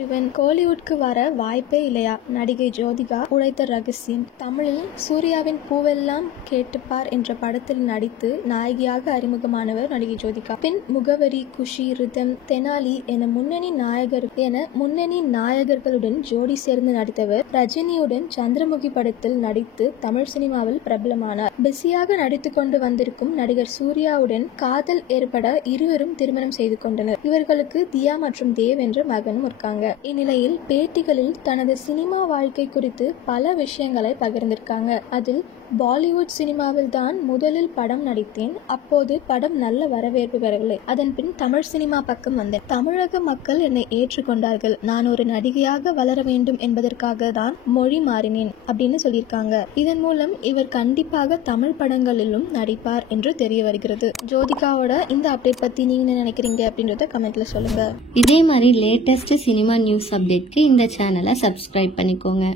ஒருவன் கோலிவுட்க்கு வர வாய்ப்பே இல்லையா? நடிகை ஜோதிகா உடைத்த ரகசியம். தமிழில் சூர்யாவின் பூவெல்லாம் கேட்டுப்பார் என்ற படத்தில் நடித்து நாயகியாக அறிமுகமானவர் நடிகை ஜோதிகா. பின் முகவரி, குஷி, ரிதம், தெனாலி என முன்னணி நாயகர்களுடன் ஜோடி சேர்ந்து நடித்தவர். ரஜினியுடன் சந்திரமுகி படத்தில் நடித்து தமிழ் சினிமாவில் பிரபலமானார். பிஸியாக நடித்துக் கொண்டு வந்திருக்கும் நடிகர் சூர்யாவுடன் காதல் ஏற்பட இருவரும் திருமணம் செய்து கொண்டனர். இவர்களுக்கு தியா மற்றும் தேவ் என்ற மகனும் இருக்காங்க. இந்நிலையில் பேட்டிகளில் தனது சினிமா வாழ்க்கை குறித்து பல விஷயங்களை பகிர்ந்திருக்காங்க. அதில் பாலிவுட் சினிமாவில் தான் முதலில் படம் நடித்தேன். அப்போது படம் நல்ல வரவேற்பு பெறவில்லை. அதன் பின் தமிழ் சினிமா பக்கம் வந்தேன். தமிழக மக்கள் என்னை ஏற்றுக்கொண்டார்கள். நான் ஒரு நடிகையாக வளர வேண்டும் என்பதற்காக தான் மொழி மாறினேன் அப்படின்னு சொல்லியிருக்காங்க. இதன் மூலம் இவர் கண்டிப்பாக தமிழ் படங்களிலும் நடிப்பார் என்று தெரிய வருகிறது. ஜோதிகாவோட இந்த அப்டேட் பத்தி நீங்க என்ன நினைக்கிறீங்க அப்படின்றத கமெண்ட்ல சொல்லுங்க. இதே மாதிரி லேட்டஸ்ட் சினிமா நியூஸ் அப்டேட்க்கு இந்த சேனலை சப்ஸ்கிரைப் பண்ணிக்கோங்க.